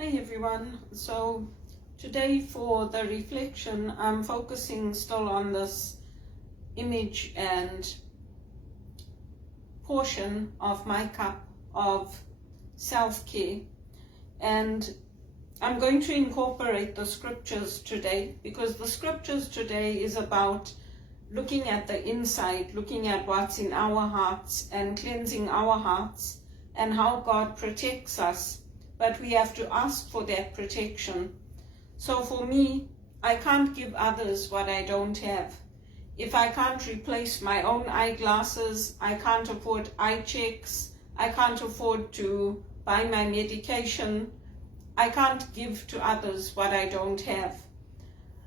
Hey everyone, so today for the reflection I'm focusing still on this image and portion of my cup of self-care, and I'm going to incorporate the scriptures today because the scriptures today is about looking at the inside, looking at what's in our hearts and cleansing our hearts and how God protects us. But we have to ask for that protection. So for me, I can't give others what I don't have. If I can't replace my own eyeglasses, I can't afford eye checks, I can't afford to buy my medication, I can't give to others what I don't have.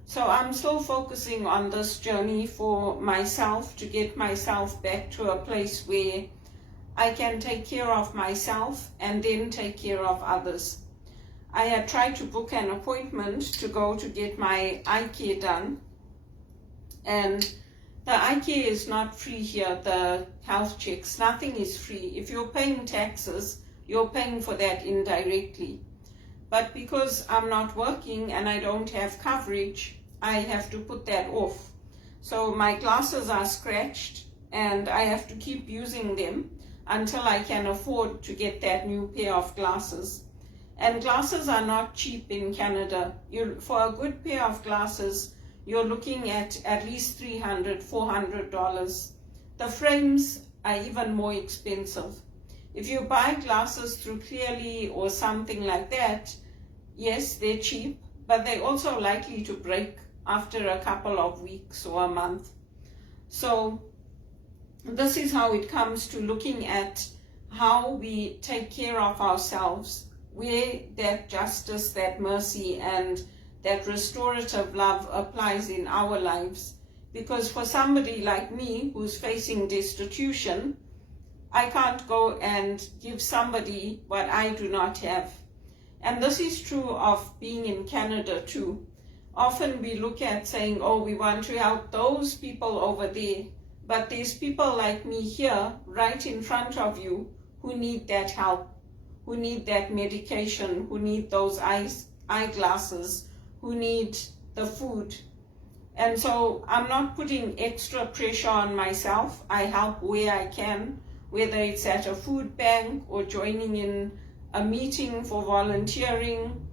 So I'm still focusing on this journey for myself to get myself back to a place where I can take care of myself and then take care of others. I had tried to book an appointment to go to get my eye care done, and the eye care is not free here, the health checks, nothing is free. If you're paying taxes, you're paying for that indirectly. But because I'm not working and I don't have coverage, I have to put that off. So my glasses are scratched and I have to keep using them until I can afford to get that new pair of glasses. And glasses are not cheap in Canada. For a good pair of glasses, you're looking at least $300, $400. The frames are even more expensive. If you buy glasses through Clearly or something like that, yes, they're cheap, but they're also likely to break after a couple of weeks or a month. So this is how it comes to looking at how we take care of ourselves, where that justice, that mercy, and that restorative love applies in our lives. Because for somebody like me who's facing destitution, I can't go and give somebody what I do not have. And this is true of being in Canada too. Often we look at saying, oh, we want to help those people over there. But there's people like me here, right in front of you, who need that help, who need that medication, who need those eyeglasses, who need the food. And so I'm not putting extra pressure on myself. I help where I can, whether it's at a food bank or joining in a meeting for volunteering,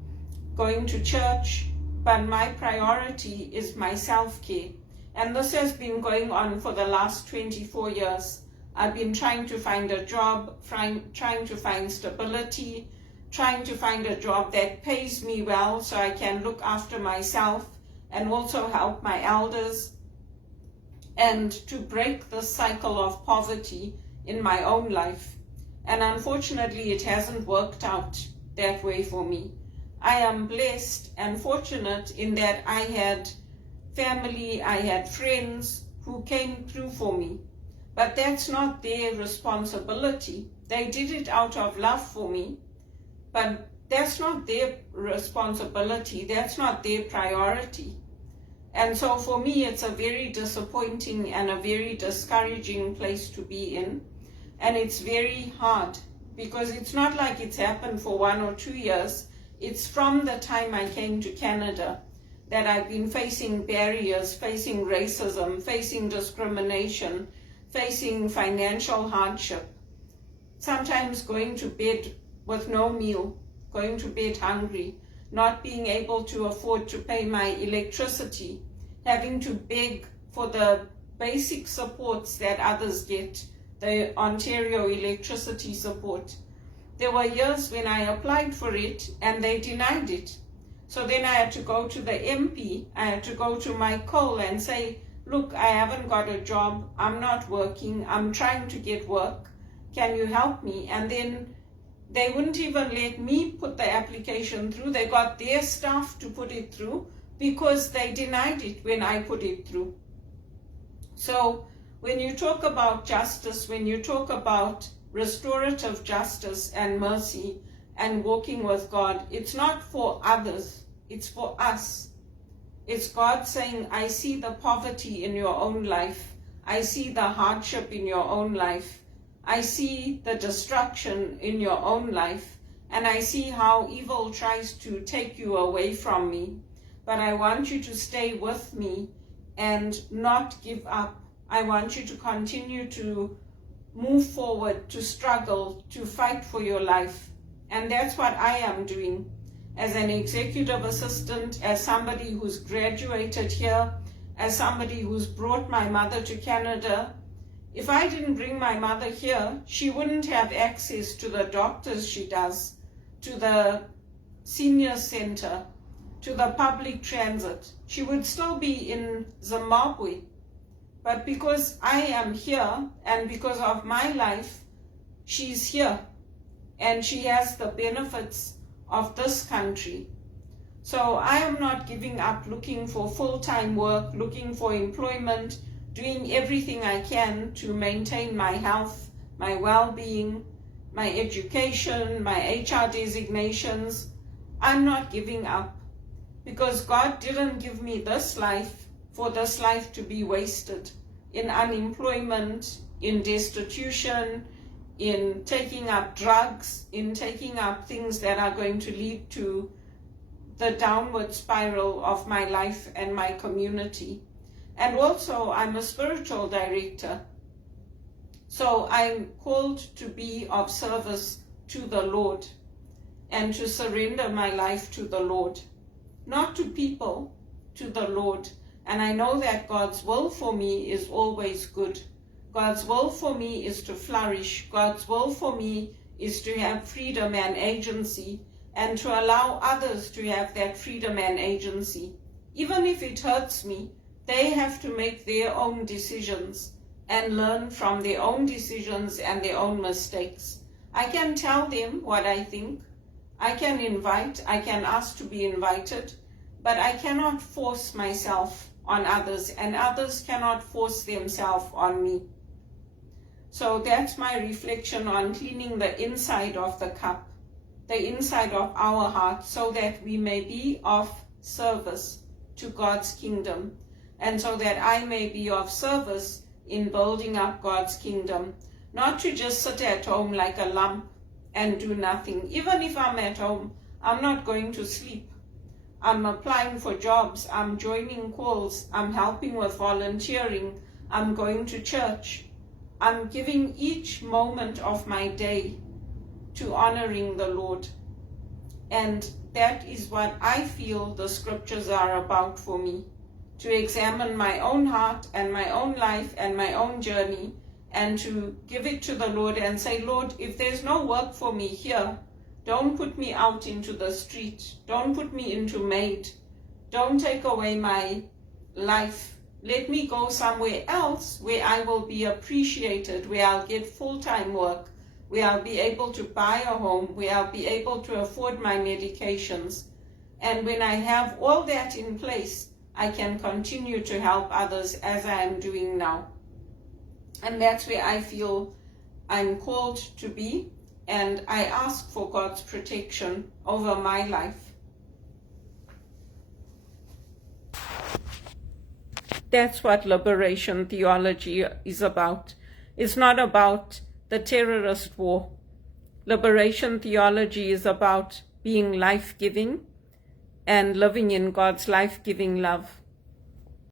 going to church. But my priority is my self-care. And this has been going on for the last 24 years. I've been trying to find a job, trying to find stability, trying to find a job that pays me well so I can look after myself and also help my elders, and to break the cycle of poverty in my own life. And unfortunately, it hasn't worked out that way for me. I am blessed and fortunate in that I had family, I had friends who came through for me. But that's not their responsibility. They did it out of love for me, but that's not their responsibility. That's not their priority. And so for me, it's a very disappointing and a very discouraging place to be in. And it's very hard because it's not like it's happened for 1 or 2 years. It's from the time I came to Canada that I've been facing barriers, facing racism, facing discrimination, facing financial hardship, sometimes going to bed with no meal, going to bed hungry, not being able to afford to pay my electricity, having to beg for the basic supports that others get, the Ontario electricity support. There were years when I applied for it and they denied it. So then I had to go to the MP, I had to go to my coal and say, look, I haven't got a job, I'm not working, I'm trying to get work, can you help me? And then they wouldn't even let me put the application through. They got their staff to put it through because they denied it when I put it through. So when you talk about justice, when you talk about restorative justice and mercy and walking with God, it's not for others, it's for us. It's God saying, I see the poverty in your own life. I see the hardship in your own life. I see the destruction in your own life. and I see how evil tries to take you away from me. But I want you to stay with me and not give up. I want you to continue to move forward, to struggle, to fight for your life. And that's what I am doing as an executive assistant, as somebody who's graduated here, as somebody who's brought my mother to Canada. If I didn't bring my mother here, she wouldn't have access to the doctors she does, to the senior center, to the public transit. She would still be in Zimbabwe. But because I am here and because of my life, she's here and she has the benefits of this country. So I am not giving up looking for full-time work, looking for employment, doing everything I can to maintain my health, my well-being, my education, my HR designations. I'm not giving up because God didn't give me this life for this life to be wasted in unemployment, in destitution, in taking up drugs, in taking up things that are going to lead to the downward spiral of my life and my community. And also, I'm a spiritual director. So I'm called to be of service to the Lord and to surrender my life to the Lord, not to people, to the Lord. And I know that God's will for me is always good. God's will for me is to flourish. God's will for me is to have freedom and agency and to allow others to have that freedom and agency. Even if it hurts me, they have to make their own decisions and learn from their own decisions and their own mistakes. I can tell them what I think. I can invite, I can ask to be invited, but I cannot force myself on others, and others cannot force themselves on me. So that's my reflection on cleaning the inside of the cup, the inside of our heart, so that we may be of service to God's kingdom, and so that I may be of service in building up God's kingdom, not to just sit at home like a lump and do nothing. Even if I'm at home, I'm not going to sleep. I'm applying for jobs, I'm joining calls, I'm helping with volunteering, I'm going to church. I'm giving each moment of my day to honoring the Lord. And that is what I feel the scriptures are about for me, to examine my own heart and my own life and my own journey, and to give it to the Lord and say, Lord, if there's no work for me here, don't put me out into the street. Don't put me into maid. Don't take away my life. Let me go somewhere else where I will be appreciated, where I'll get full-time work, where I'll be able to buy a home, where I'll be able to afford my medications. And when I have all that in place, I can continue to help others as I am doing now. And that's where I feel I'm called to be. And I ask for God's protection over my life. That's what liberation theology is about. It's not about the terrorist war. Liberation theology is about being life-giving and living in God's life-giving love.